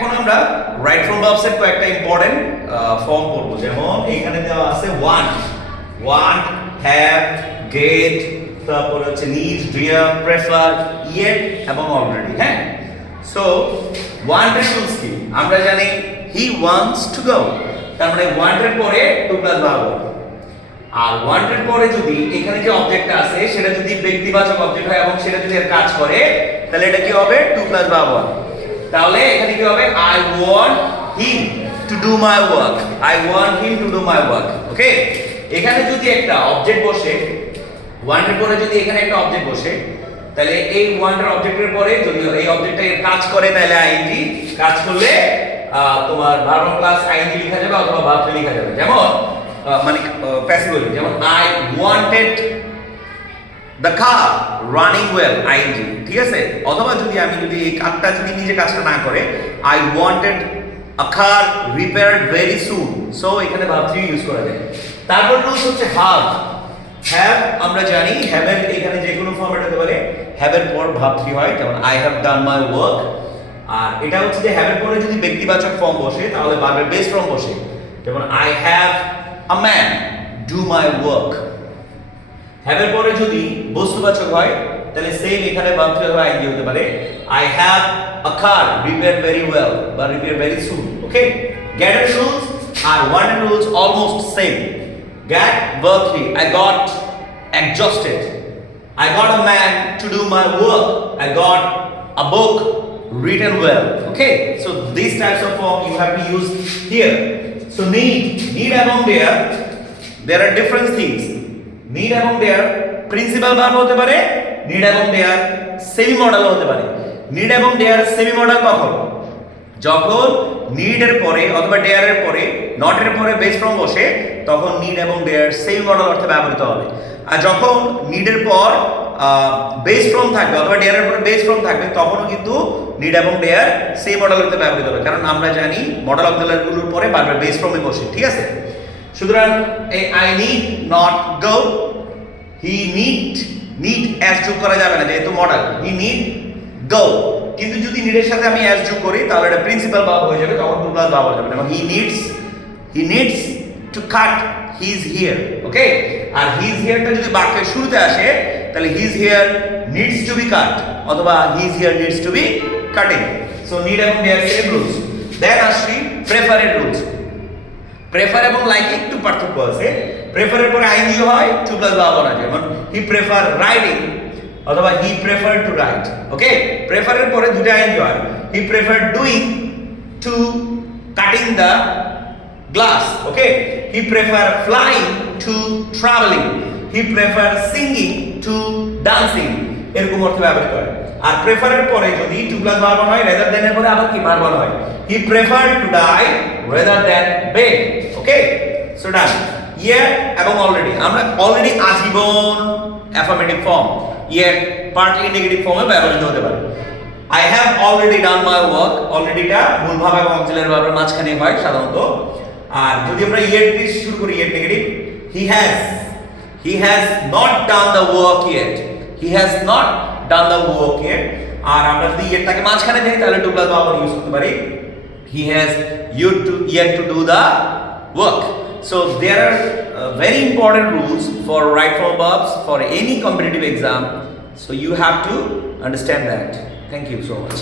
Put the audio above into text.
এখন আমরা right from verbs এর কয়েকটা ইম্পর্টেন্ট ফর্ম পড়ব। যেমন এখানে দেওয়া আছে want, have, get, তারপরে হচ্ছে need, dear, prefer, yet এবং already। হ্যাঁ, সো want এর রুলস কি? আমরা জানি he wants to go, তার মানে want এর পরে টু প্লাস ভার্ব। আর want এর পরে যদি এখানে যে অবজেক্টটা আছে সেটা যদি ব্যক্তিবাচক অবজেক্ট হয় এবং সেটা যদি এর কাজ করে, তাহলে এটা কি হবে? Two plus verb. তাহলে এখানে কি হবে? I want him to do my work, I want him to do my work। ওকে, এখানে যদি একটা অবজেক্ট বসে, want এর পরে যদি এখানে একটা অবজেক্ট বসে, তাহলে এই want এর অবজেক্টের পরে যদি এই অবজেক্টটা এর কাজ করে, তাহলে ing কাজ করলে তোমার ভার্ব প্লাস ing লেখা যাবে অথবা ভার্ব লেখা যাবে। যেমন মানে প্যাসিভ হলে, যেমন I wanted the car running well, ing, ঠিক আছে? অথবা যদি এই কাজটা যদি নিজে কাজটা না করে, I wanted a car repaired very soon, so এখানে ভার্ব 3 ইউজ করা যায়। তারপর রুলস হচ্ছে have আমরা জানি have এর এখানে যে কোনো ফরম্যাট হতে পারে, have এর পর ভার্ব 3 হয়, যেমন I have done my work। আর এটা হচ্ছে যে have এর পরে যদি ব্যক্তিবাচক ফর্ম বসে তাহলে ভার্বের বেস ফর্ম বসে, যেমন I have a man do my work। have এর পরে যদি বস্তুবাচক হয় তাহলে সেম এখানে ভার্ব 3 অথবা ing হতে পারে, I have a car repaired very well বা repaired very soon। ওকে, get এর রুলস আর want এর rules almost same. get verb 3, I got exhausted, I got a man to do my work, I got a book written well। Okay, so these types of form you have to use here। So need এবং there are different things। need এবং principal verb হতে পারে, need এবং semi model হতে পারে। need এবং semi model কখন? যখন need এর পরে অথবা dare এর পরে not এর পরে বেস ফর্ম বসে, তখন need এবং সেমি মডেল অর্থে ব্যবহৃত হবে। আর যখন need এর পর বেস ফর্ম থাকবে অথবা dare এর পরে বেস ফর্ম থাকবে, তখনও কিন্তু need এবং সেমি মডেল অর্থে ব্যবহৃত হবে, কারণ আমরা জানি মডেল অক্সিলারি গুলোর পরে বারবার বেস ফর্মে বসে। ঠিক আছে, সুতরাং এই I need not go, he need as যোগ করা যাবে না যেহেতু মডেল, he need go। কিন্তু যদি need এর সাথে আমি as যোগ করি তাহলে এটা প্রিন্সিপাল ভার্ব হয়ে যাবে, তখন টু প্লাস ভার্ব হয়ে যাবে। এবং he needs to cut his hair। Okay, R his hairটা যদি বাক্যের শুরুতে আসে তাহলে his hair needs to be cut অথবা his hair needs to be cutting। So need এবং সেম রুলস। দেন আসি প্রেফার এর রুলস। প্রেফার এবং লাইক একটু পার্থক্য আছে। প্রেফার এর পরে ing হয়, টু প্লাস ভার্ব হয়, যেমন হি প্রেফার রাইডিং অথবা he prefer to write. Okay, prefer এর পরে দুটো ing হয়, he prefer doing to cutting the glass. Okay, he prefer flying to travelling, he prefer singing to dancing, এরকম অর্থে ব্যবহৃত হয়। আর প্রেফার এর পরে যদি টু প্লাস ভার্ব হয়, রেদার দ্যান এর পরে আবার কি ভার্ব হয়, he prefer to die rather than beg। Okay, so done. yet এবং already, আমরা already আজীবন affirmative form, yet partly negative ফর্মে ব্যবহৃত হতে পারে। I have already done my work, already-টা মূল ভাব এবং অক্সিলারি ভার্বের মাঝখানে হয় সাধারণত। আর যদি আমরা yet দিয়ে শুরু করি, yet negative, he has not done the work yet, he has not done the work yet। আর আমরা যদি yetটাকে মাঝখানে দেই তাহলে টু প্লাস ভার্ব ইউজ করতে পারি, he has yet to do the work। So there are very important rules for right form verbs for any competitive exam, so you have to understand that। Thank you so much।